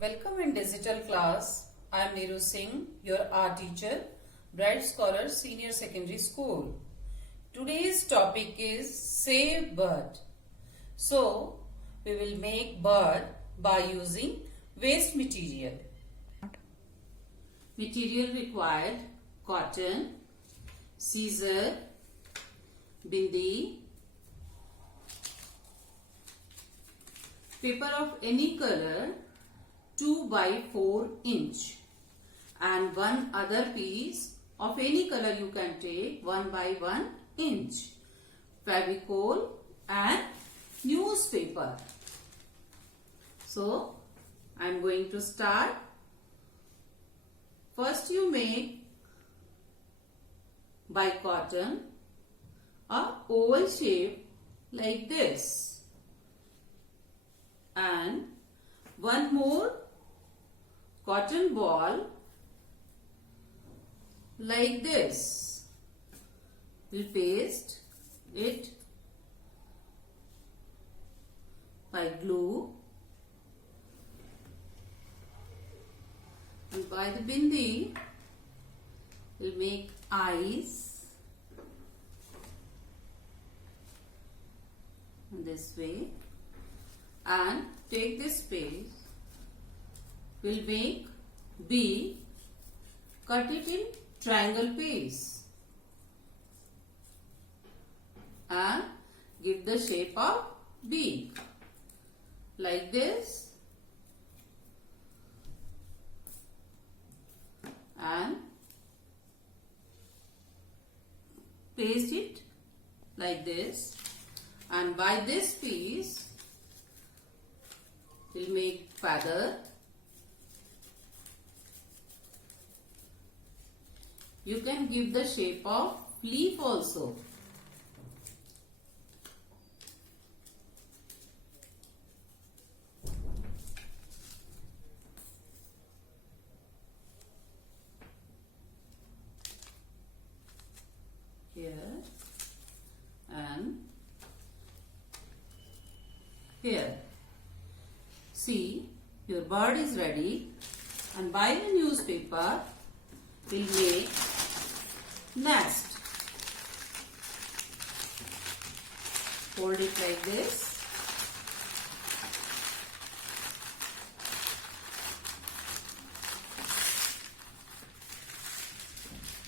Welcome in digital class. I am Neeru Singh, your art teacher, Bright Scholar Senior Secondary School. Today's topic is say bird. So, we will make bird by using waste material. Material required: cotton, scissor, bindi, paper of any color 2 by 4 inch, and one other piece of any color you can take 1 by 1 inch, Fevicol and newspaper. So I am going to start. First you make by cotton a oval shape like this, and one more cotton ball like this. We'll paste it by glue, and by the bindi we'll make eyes in this way, and take this space. We'll make B, cut it in triangle piece and give the shape of B like this, and paste it like this, and by this piece we'll make feather. You can give the shape of leaf also. Here and here. See, your bird is ready, and by the newspaper we'll make nest. Hold it like this,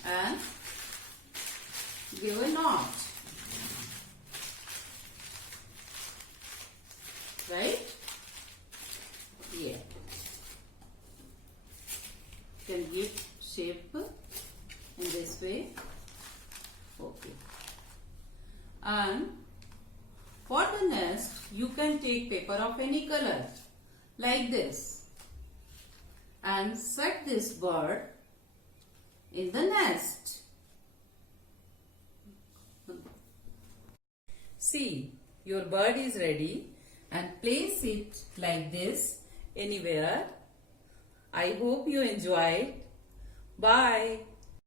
and give a knot, right? Yeah. You can give shape in this way. Okay. And for the nest you can take paper of any color like this and set this bird in the nest. See, your bird is ready, and place it like this anywhere. I hope you enjoyed. Bye.